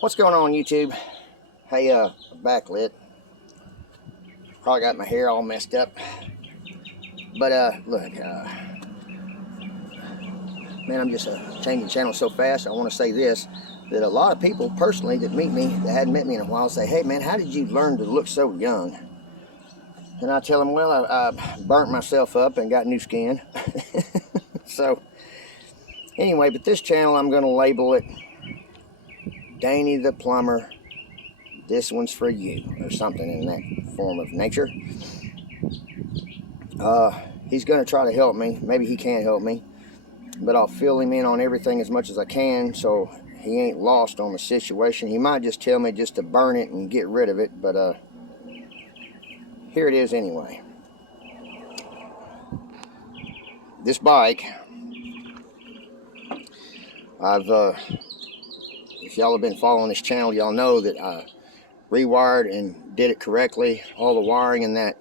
What's going on, YouTube? Hey, backlit. Probably got my hair all messed up. But, look, man, I'm just changing channels so fast. I want to say this, that a lot of people, personally, that meet me, that hadn't met me in a while, say, hey, man, how did you learn to look so young? And I tell them, well, I burnt myself up and got new skin. So, anyway, but this channel, I'm going to label it Danny the Plumber, this one's for you, or something in that form of nature. He's going to try to help me. Maybe he can't help me, but I'll fill him in on everything as much as I can so he ain't lost on the situation. He might just tell me just to burn it and get rid of it, but here it is anyway. This bike, if y'all have been following this channel, y'all know that I rewired and did it correctly. All the wiring in that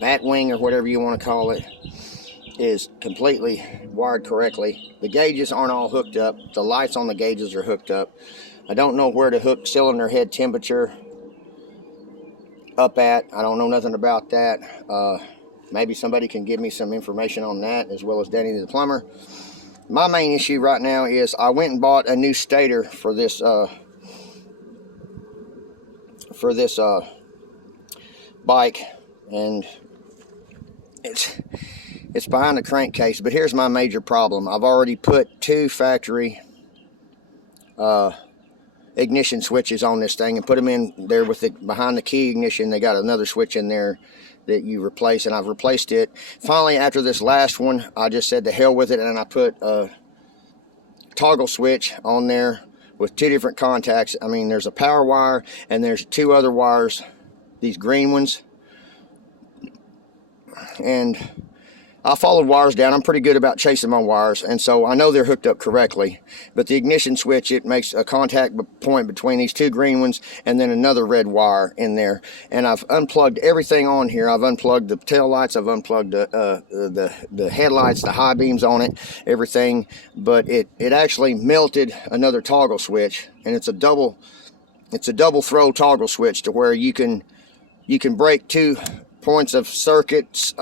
bat wing, or whatever you want to call it, is completely wired correctly. The gauges aren't all hooked up. The lights on the gauges are hooked up. I don't know where to hook cylinder head temperature up at. I don't know nothing about that. Maybe somebody can give me some information on that, as well as Danny the Plumber. My main issue right now is I went and bought a new stator for this bike, and it's behind the crankcase. But here's my major problem. I've already put two factory ignition switches on this thing and put them in there with the behind the key ignition. They got another switch in there that you replace, and I've replaced it. Finally, after this last one, I just said to hell with it, and I put a toggle switch on there with two different contacts. I mean, there's a power wire and there's two other wires, these green ones, and I followed wires down. I'm pretty good about chasing my wires, and so I know they're hooked up correctly. But the ignition switch, it makes a contact point between these two green ones and then another red wire in there. And I've unplugged everything on here. I've unplugged the tail lights. I've unplugged the headlights, the high beams on it, everything. But it actually melted another toggle switch, and it's a double throw toggle switch to where you can break 2 points of circuits.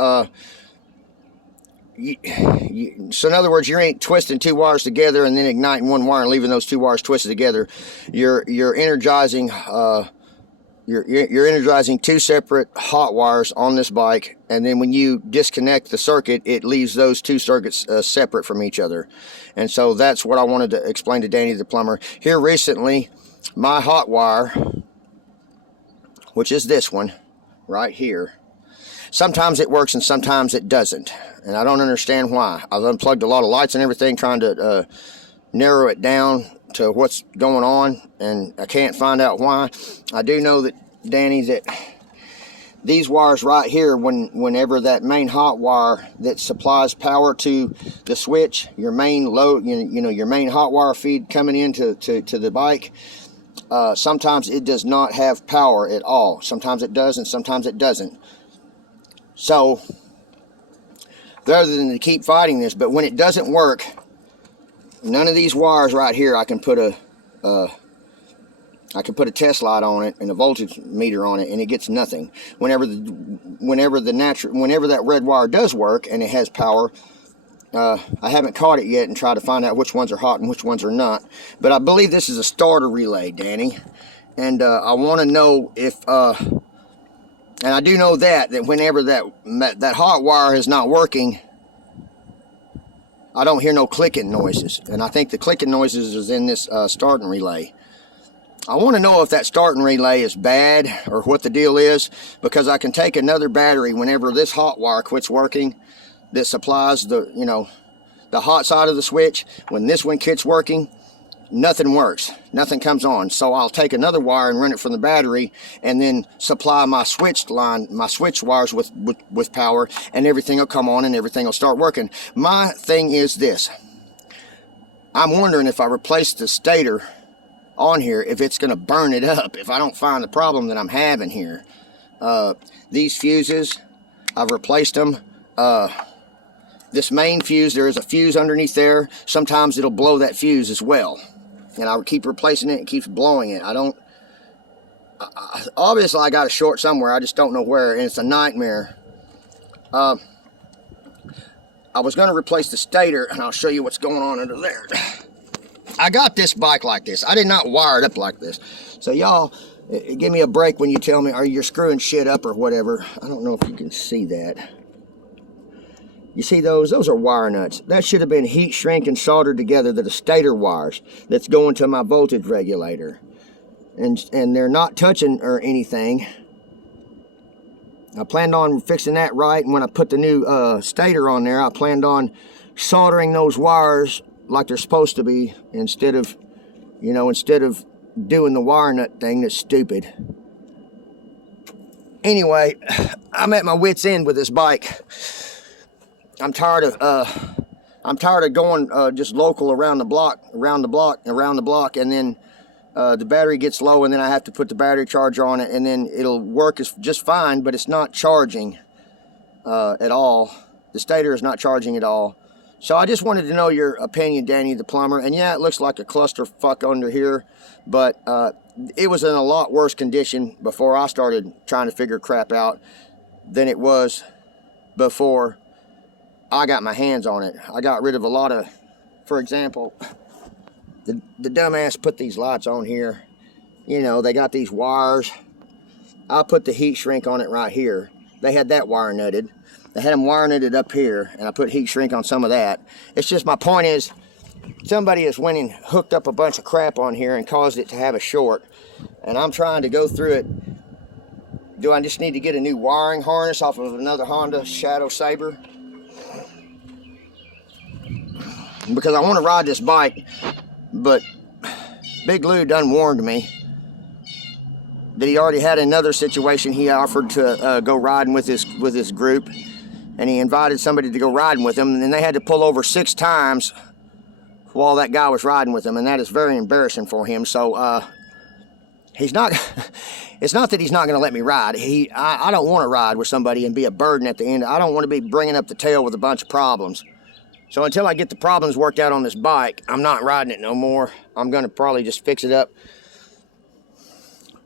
So in other words, you ain't twisting two wires together and then igniting one wire and leaving those two wires twisted together. You're energizing you're energizing two separate hot wires on this bike, and then when you disconnect the circuit, it leaves those two circuits separate from each other. And so that's what I wanted to explain to Danny the Plumber. Here recently, my hot wire, which is this one right here, sometimes it works and sometimes it doesn't, and I don't understand why. I've unplugged a lot of lights and everything trying to narrow it down to what's going on, and I can't find out why. I do know that, Danny, that these wires right here, whenever that main hot wire that supplies power to the switch, your main load, you know, your main hot wire feed coming into to the bike, sometimes it does not have power at all. Sometimes it does and sometimes it doesn't. So, rather than to keep fighting this, but when it doesn't work, none of these wires right here, I can put a test light on it and a voltage meter on it, and it gets nothing. Whenever that red wire does work and it has power, I haven't caught it yet and tried to find out which ones are hot and which ones are not. But I believe this is a starter relay, Danny, and I want to know if and I do know that whenever that hot wire is not working, I don't hear no clicking noises. And I think the clicking noises is in this starting relay. I want to know if that starting relay is bad or what the deal is, because I can take another battery whenever this hot wire quits working that supplies the hot side of the switch. When this one quits working, nothing works, nothing comes on. So I'll take another wire and run it from the battery and then supply my switch wires with power, and everything will come on and everything will start working. My thing is this: I'm wondering if I replace the stator on here, if it's going to burn it up if I don't find the problem that I'm having here. These fuses, I've replaced them. This main fuse, there is a fuse underneath there. Sometimes it'll blow that fuse as well. and I keep replacing it and keeps blowing it. Obviously I got a short somewhere, I just don't know where, and it's a nightmare. I was going to replace the stator, and I'll show you what's going on under there. I got this bike like this. I did not wire it up like this. So y'all, give me a break when you tell me, or you're screwing shit up or whatever. I don't know if you can see that. You see those? Those are wire nuts. That should have been heat shrink and soldered together to the stator wires that's going to my voltage regulator. And they're not touching or anything. I planned on fixing that right, and when I put the new stator on there, I planned on soldering those wires like they're supposed to be, instead of, you know, instead of doing the wire nut thing that's stupid. Anyway, I'm at my wit's end with this bike. I'm tired of going just local around the block, and then the battery gets low, and then I have to put the battery charger on it, and then it'll work just fine, but it's not charging at all. The stator is not charging at all. So I just wanted to know your opinion, Danny the plumber. And yeah, it looks like a clusterfuck under here, but it was in a lot worse condition before I started trying to figure crap out than it was before I got my hands on it. I got rid of a lot of, for example, the dumbass put these lights on here. You know, they got these wires. I put the heat shrink on it right here. They had that wire nutted. They had them wire nutted up here, and I put heat shrink on some of that. It's just, my point is, somebody has went and hooked up a bunch of crap on here and caused it to have a short, and I'm trying to go through it. Do I just need to get a new wiring harness off of another Honda Shadow Sabre? Because I want to ride this bike, but Big Lou done warned me that he already had another situation. He offered to go riding with his group, and he invited somebody to go riding with him, and then they had to pull over 6 times while that guy was riding with him, and that is very embarrassing for him. So he's not, it's not that he's not going to let me ride. I don't want to ride with somebody and be a burden at the end. I don't want to be bringing up the tail with a bunch of problems. So until I get the problems worked out on this bike, I'm not riding it no more. I'm going to probably just fix it up,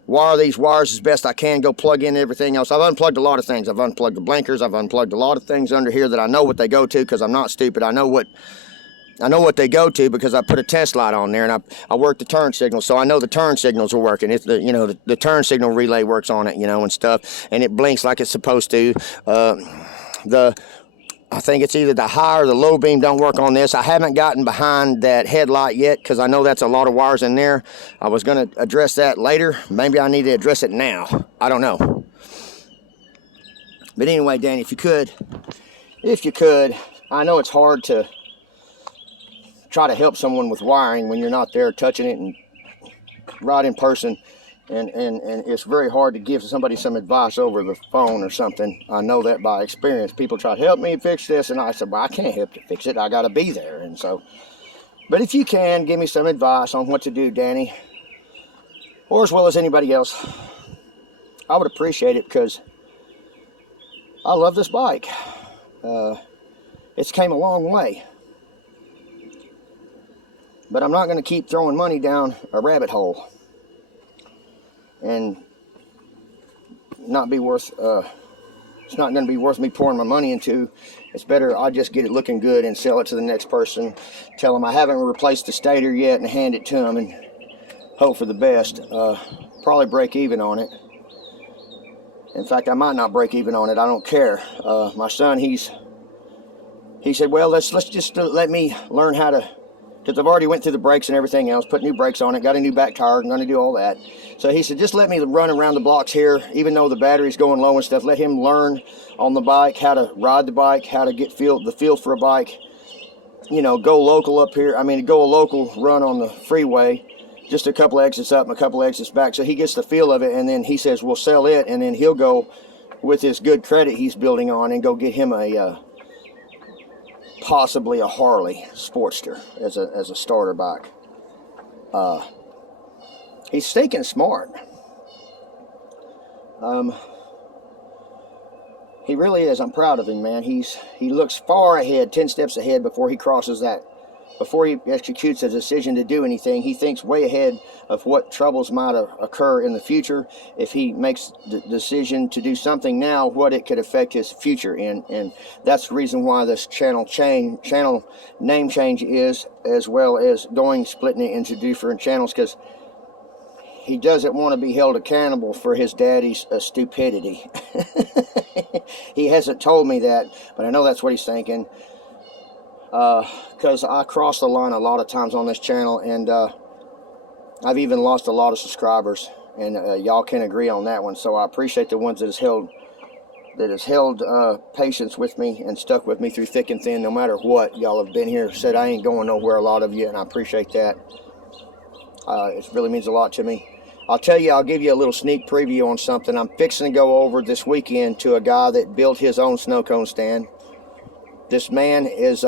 wire these wires as best I can, go plug in everything else. I've unplugged a lot of things. I've unplugged the blinkers. I've unplugged a lot of things under here that I know what they go to, because I'm not stupid. I know what they go to because I put a test light on there, and I work the turn signal, so I know the turn signals are working. It's the turn signal relay works on it, and stuff, and it blinks like it's supposed to. I think it's either the high or the low beam don't work on this. I haven't gotten behind that headlight yet, because I know that's a lot of wires in there. I was going to address that later. Maybe I need to address it now. I don't know. But anyway, Danny, if you could, I know it's hard to try to help someone with wiring when you're not there touching it and right in person. And it's very hard to give somebody some advice over the phone or something. I know that by experience. People try to help me fix this, and I said, well, I can't help you fix it. I got to be there. And so, but if you can, give me some advice on what to do, Danny, or as well as anybody else, I would appreciate it, because I love this bike. It's came a long way. But I'm not going to keep throwing money down a rabbit hole and not be worth, it's not going to be worth me pouring my money into. It's better I just get it looking good and sell it to the next person, tell them I haven't replaced the stator yet, and hand it to them and hope for the best. Probably break even on it. In fact, I might not break even on it. I don't care. My son, he said, well, let's just let me learn how to, because I've already went through the brakes and everything else, put new brakes on it, got a new back tire, I'm going to do all that. So he said, just let me run around the blocks here, even though the battery's going low and stuff. Let him learn on the bike how to ride the bike, how to get the feel for a bike. Go local up here. Go a local run on the freeway, just a couple exits up and a couple exits back. So he gets the feel of it, and then he says, we'll sell it, and then he'll go with his good credit he's building on and go get him a possibly a Harley Sportster as a starter bike. He's stinking smart. He really is. I'm proud of him, man. He looks far ahead, 10 steps ahead before he crosses that before he executes a decision to do anything, he thinks way ahead of what troubles might occur in the future. If he makes the decision to do something now, what it could affect his future in. And that's the reason why this channel name change is, as well as splitting it into different channels, because he doesn't want to be held accountable for his daddy's stupidity. He hasn't told me that, but I know that's what he's thinking. Because I cross the line a lot of times on this channel, and I've even lost a lot of subscribers, and y'all can agree on that one. So I appreciate the ones that has held patience with me and stuck with me through thick and thin, no matter what. Y'all have been here, said I ain't going nowhere, a lot of you, and I appreciate that. It really means a lot to me. I'll tell you, I'll give you a little sneak preview on something I'm fixing to go over this weekend to a guy that built his own snow cone stand. This man is,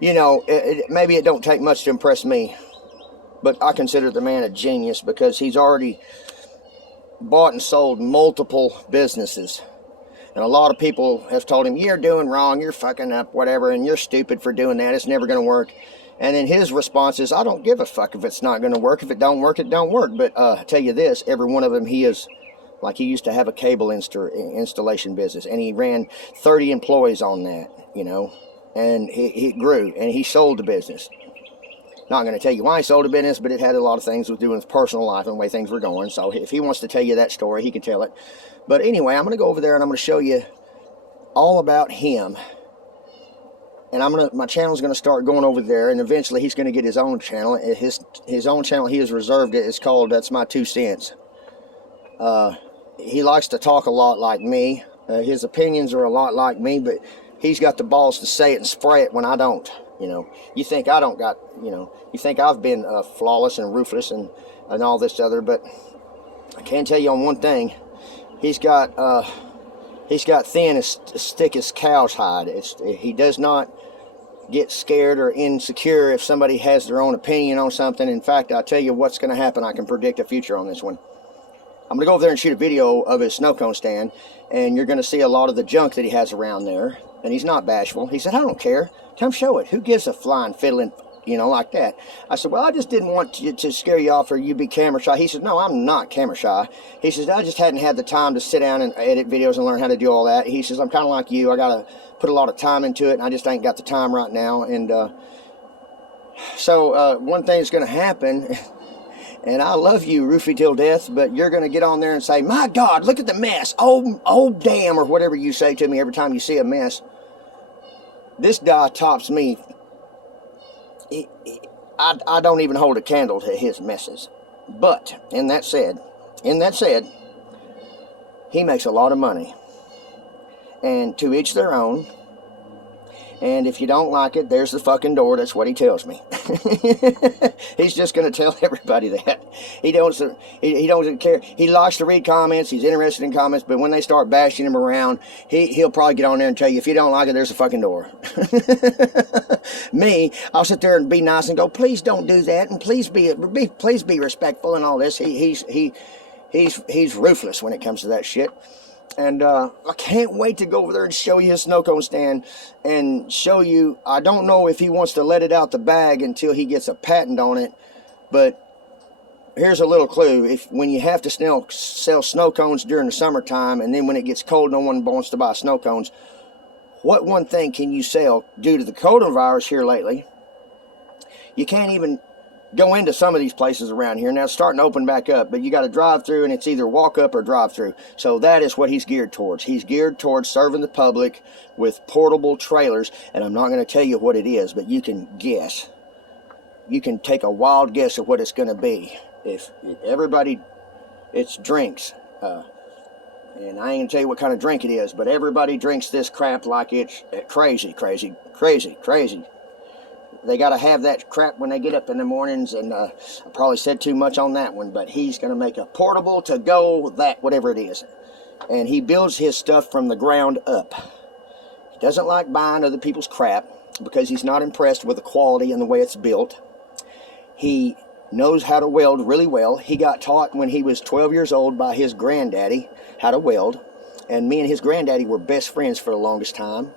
you know, maybe it don't take much to impress me, but I consider the man a genius because he's already bought and sold multiple businesses. And a lot of people have told him, you're doing wrong, you're fucking up, whatever, and you're stupid for doing that, it's never going to work. And then his response is, I don't give a fuck if it's not going to work. If it don't work, it don't work. But I tell you this, every one of them, he is, like, he used to have a cable installation business, and he ran 30 employees on that, you know, and he grew, and he sold the business. Not going to tell you why he sold the business, but it had a lot of things with doing with personal life and the way things were going. So if he wants to tell you that story, he can tell it. But anyway, I'm going to go over there, and I'm going to show you all about him. And my channel's going to start going over there, and eventually he's going to get his own channel. His own channel, he has reserved it. It's called That's My 2 Cents. He likes to talk a lot like me. His opinions are a lot like me, but he's got the balls to say it and spray it when I don't. You know, you think I don't got, you know, you think I've been flawless and ruthless and all this other, but I can tell you on one thing. He's got thin as thick as cow's hide. He does not get scared or insecure if somebody has their own opinion on something. In fact, I'll tell you what's going to happen. I can predict a future on this one. I'm going to go over there and shoot a video of his snow cone stand, and you're going to see a lot of the junk that he has around there. And he's not bashful. He said, I don't care. Come show it. Who gives a flying fiddling, you know, like that? I said, well, I just didn't want to scare you off or you be camera shy. He said, no, I'm not camera shy. He says, I just hadn't had the time to sit down and edit videos and learn how to do all that. He says, I'm kind of like you. I got to put a lot of time into it, and I just ain't got the time right now. And so one thing's going to happen, and I love you, Roofie, till death, but you're going to get on there and say, my God, look at the mess. Oh, damn, or whatever you say to me every time you see a mess. This guy tops me. I don't even hold a candle to his messes. But, in that said, he makes a lot of money. And to each their own. And if you don't like it, there's the fucking door. That's what he tells me. He's just going to tell everybody that. He doesn't care. He likes to read comments. He's interested in comments. But when they start bashing him around, he'll probably get on there and tell you, if you don't like it, there's a fucking door. Me, I'll sit there and be nice and go, please don't do that. And please be respectful and all this. He's ruthless when it comes to that shit. And I can't wait to go over there and show you his snow cone stand and show you. I don't know if he wants to let it out the bag until he gets a patent on it, but here's a little clue. When you have to sell snow cones during the summertime, and then when it gets cold, no one wants to buy snow cones, what one thing can you sell due to the coronavirus here lately? You can't even go into some of these places around here. Now it's starting to open back up, but you got to drive through, and it's either walk up or drive through. So that is what he's geared towards. He's geared towards serving the public with portable trailers, and I'm not going to tell you what it is, but you can guess. You can take a wild guess of what it's going to be. If everybody, it's drinks. And I ain't going to tell you what kind of drink it is, but everybody drinks this crap like it's crazy. They got to have that crap when they get up in the mornings, and I probably said too much on that one, but he's going to make a portable to go that, whatever it is. And he builds his stuff from the ground up. He doesn't like buying other people's crap because he's not impressed with the quality and the way it's built. He knows how to weld really well. He got taught when he was 12 years old by his granddaddy how to weld, and me and his granddaddy were best friends for the longest time.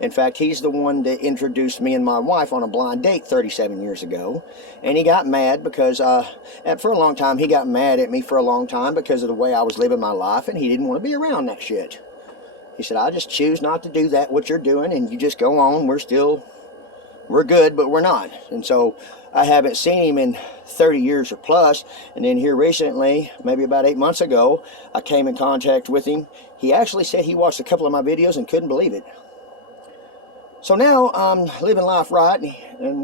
In fact, he's the one that introduced me and my wife on a blind date 37 years ago. And he got mad because, for a long time, he got mad at me for a long time because of the way I was living my life, and he didn't want to be around that shit. He said, I just choose not to do that, what you're doing, and you just go on. We're good, but we're not. And so I haven't seen him in 30 years or plus. And then here recently, maybe about 8 months ago, I came in contact with him. He actually said he watched a couple of my videos and couldn't believe it. So now I'm living life right, and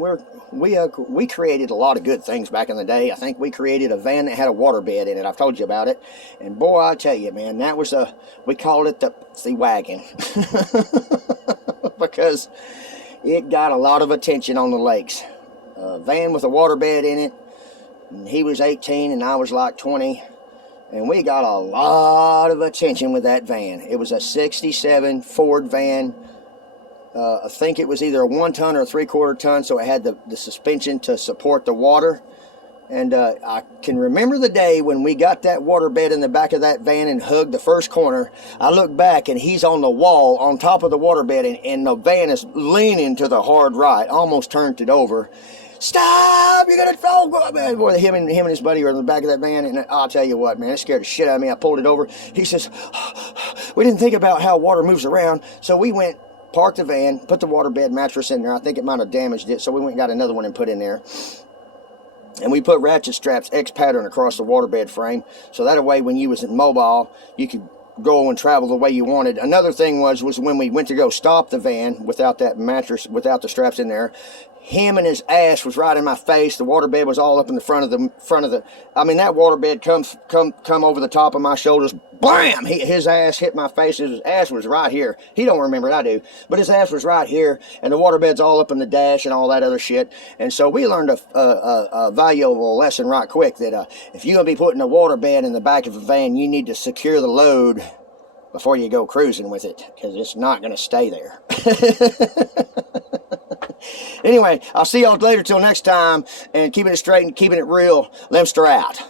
we created a lot of good things back in the day. I think we created a van that had a water bed in it. I've told you about it. And boy, I tell you, man, that was we called it the wagon. Because it got a lot of attention on the lakes. A van with a water bed in it. And he was 18 and I was like 20. And we got a lot of attention with that van. It was a 67 Ford van. I think it was either a 1 ton or a 3/4 ton, so it had the suspension to support the water. And I can remember the day when we got that water bed in the back of that van and hugged the first corner. I look back and he's on the wall on top of the water bed, and the van is leaning to the hard right, almost turned it over. Stop! You're gonna fall! Boy, him and his buddy were in the back of that van, and I'll tell you what, man, it scared the shit out of me. I pulled it over. He says, we didn't think about how water moves around, so we went, parked the van, put the waterbed mattress in there. I think it might have damaged it, so we went and got another one and put in there. And we put ratchet straps X pattern across the waterbed frame, so that way when you was mobile, you could go and travel the way you wanted. Another thing was when we went to go stop the van without that mattress, without the straps in there, him and his ass was right in my face. The waterbed was all up in the front of the. I mean, that waterbed come over the top of my shoulders. Blam! His ass hit my face. His ass was right here. He don't remember it, I do. But his ass was right here, and the waterbed's all up in the dash and all that other shit. And so we learned a valuable lesson right quick that if you're gonna be putting a waterbed in the back of a van, you need to secure the load before you go cruising with it, because it's not gonna stay there. Anyway, I'll see y'all later till next time, and keeping it straight and keeping it real. Lemster out.